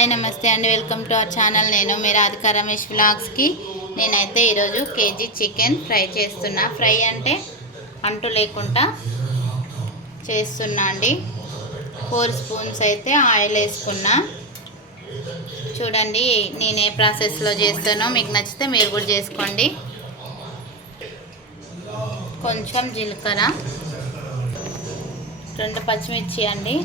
Hi నమస్తే అండి, welcome to our channel. నేను మీ రాధికా రమేష్ వ్లాగ్స్కి. నేనైతే ఈరోజు కేజీ చికెన్ ఫ్రై చేస్తున్నా. ఫ్రై అంటే అంటు లేకుండా చేస్తున్నా అండి. 4 స్పూన్స్ అయితే ఆయిల్ వేసుకున్నా. చూడండి నేను ఏ ప్రాసెస్లో చేస్తానో, మీకు నచ్చితే మీరు కూడా చేసుకోండి. కొంచెం జీలకర్ర, 2 పచ్చిమిర్చి అండి.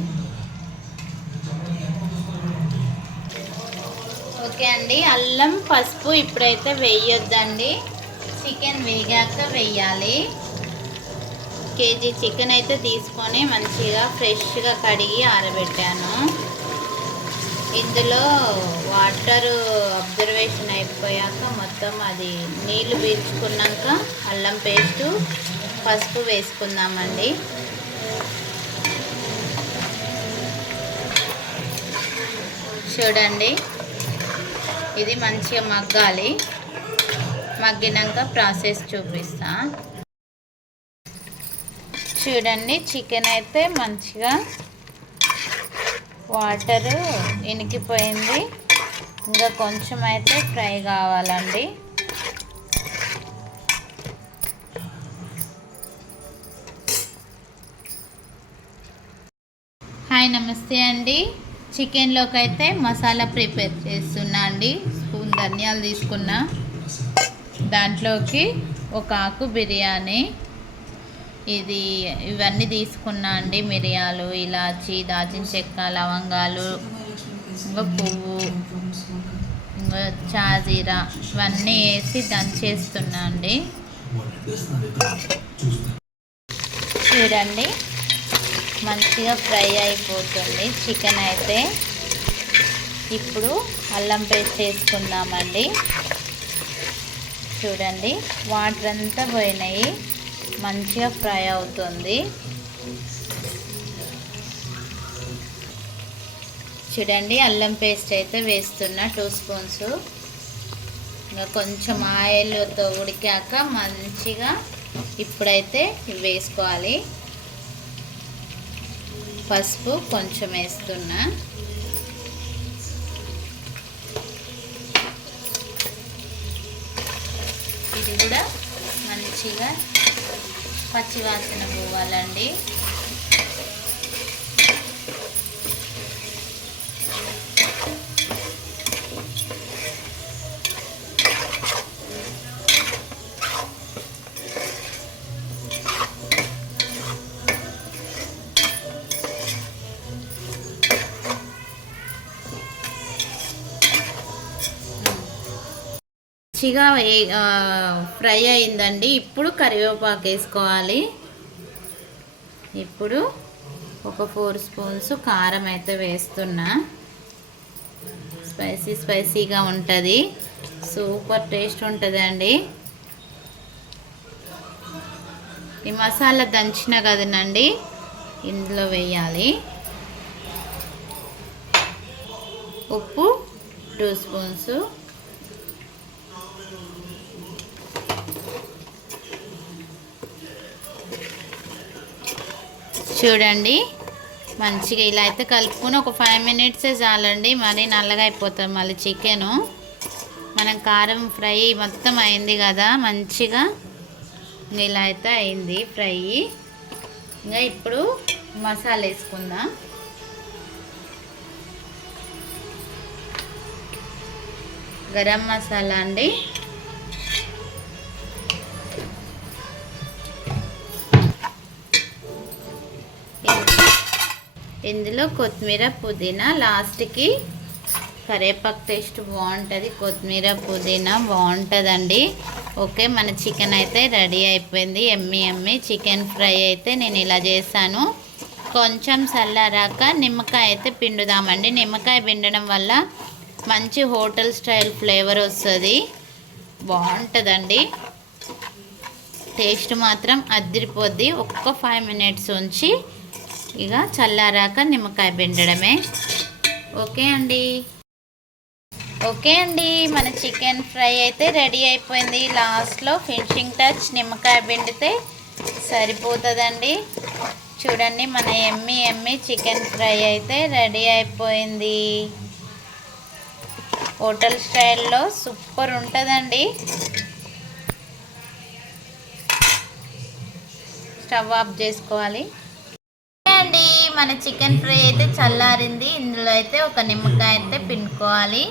ఓకే అండి. అల్లం, పసుపు ఇప్పుడైతే వేయొద్దండి, చికెన్ వేగాక వేయాలి. కేజీ చికెన్ అయితే తీసుకొని మంచిగా ఫ్రెష్గా కడిగి ఆరబెట్టాను. ఇందులో వాటర్ అబ్జర్వేషన్ అయిపోయాక మొత్తం అది నీళ్లు పీల్చుకున్నాక అల్లం పేస్టు, పసుపు వేసుకుందామండి. చూడండి ఇది మంచిగా మగ్గాలి. మగ్గినాక ప్రాసెస్ చూపిస్తా. చూడండి చికెన్ అయితే మంచిగా వాటర్ ఇనికిపోయింది. ఇంకా కొంచెం అయితే ఫ్రై కావాలండి. హాయ్ నమస్తే అండి. చికెన్లోకి అయితే మసాలా ప్రిపేర్ చేస్తున్నా అండి. స్పూన్ ధనియాలు తీసుకున్నా, దాంట్లోకి 1 ఆకు బిర్యానీ, ఇవన్నీ తీసుకున్నా అండి. మిరియాలు, ఇలాచి, దాల్చిన చెక్క, లవంగాలు, ఇంకా పువ్వు, ఇంకా చాజీరా ఇవన్నీ వేసి దంచేస్తున్నా అండి. చూడండి మంచిగా ఫ్రై అయిపోతుంది చికెన్ అయితే. ఇప్పుడు అల్లం పేస్ట్ వేసుకుందామండి. చూడండి వాటర్ అంతా పోయినాయి, మంచిగా ఫ్రై అవుతుంది. చూడండి అల్లం పేస్ట్ అయితే వేస్తున్నా 2 స్పూన్స్. ఇంకా కొంచెం ఆయిల్తో ఉడికాక మంచిగా ఇప్పుడైతే ఇవి వేసుకోవాలి. పసుపు కొంచెం వేస్తున్నా. ఇది కూడా మంచిగా పచ్చివాసన పోవాలండి. మంచిగా ఫ్రై అయిందండి. ఇప్పుడు కరివేపాకు వేసుకోవాలి. ఇప్పుడు ఒక 4 స్పూన్స్ కారం అయితే వేస్తున్నా. స్పైసీగా ఉంటుంది, సూపర్ టేస్ట్ ఉంటుంది అండి. ఈ మసాలా దంచిన కదనండి ఇందులో వేయాలి. ఉప్పు 2 స్పూన్స్. చూడండి మంచిగా ఇలా అయితే కలుపుకొని ఒక 5 మినిట్సే చాలండి. మరీ నల్లగా అయిపోతుంది మళ్ళీ చికెను. మనం కారం ఫ్రై మొత్తం అయింది కదా, మంచిగా ఇలా అయితే అయింది ఫ్రై. ఇంకా ఇప్పుడు మసాలా వేసుకుందాం. గరం మసాలా అండి. ఇందులో కొత్తిమీర, పుదీనా, లాస్ట్కి కరివేపాకు టేస్ట్ బాగుంటుంది. కొత్తిమీర, పుదీనా బాగుంటుందండి. ఓకే, మన చికెన్ అయితే రెడీ అయిపోయింది. ఎమ్మి చికెన్ ఫ్రై అయితే నేను ఇలా చేశాను. కొంచెం చల్లారాక నిమ్మకాయ అయితే పిండుదామండి. నిమ్మకాయ పిండడం వల్ల మంచి హోటల్ స్టైల్ ఫ్లేవర్ వస్తుంది, బాగుంటుందండి. టేస్ట్ మాత్రం అదిరిపోద్ది. ఒక్క 5 మినిట్స్ ఉంచి ఇక చల్లారాక నిమ్మకాయ పిండడమే. ఓకే అండి, మన చికెన్ ఫ్రై అయితే రెడీ అయిపోయింది. లాస్ట్లో ఫినిషింగ్ టచ్ నిమ్మకాయ పిండితే సరిపోతుందండి. చూడండి మన ఎమ్మి చికెన్ ఫ్రై అయితే రెడీ అయిపోయింది. హోటల్ స్టైల్లో సూపర్ ఉంటుందండి. స్టవ్ ఆఫ్ చేసుకోవాలి అండి. మన చికెన్ ఫ్రై అయితే చల్లారింది. ఇందులో అయితే ఒక నిమ్మకాయ అయితే పిండుకోవాలి.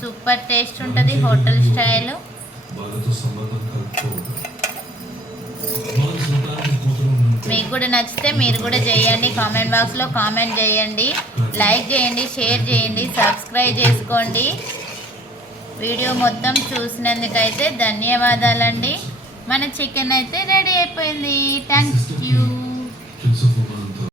సూపర్ టేస్ట్ ఉంటుంది హోటల్ స్టైల్. మీకు కూడా నచ్చితే మీరు కూడా చేయండి. కామెంట్ బాక్స్లో కామెంట్ చేయండి, లైక్ చేయండి, షేర్ చేయండి, సబ్స్క్రైబ్ చేసుకోండి. వీడియో మొత్తం చూసినందుకైతే ధన్యవాదాలండి. మన చికెన్ అయితే రెడీ అయిపోయింది. Thank you.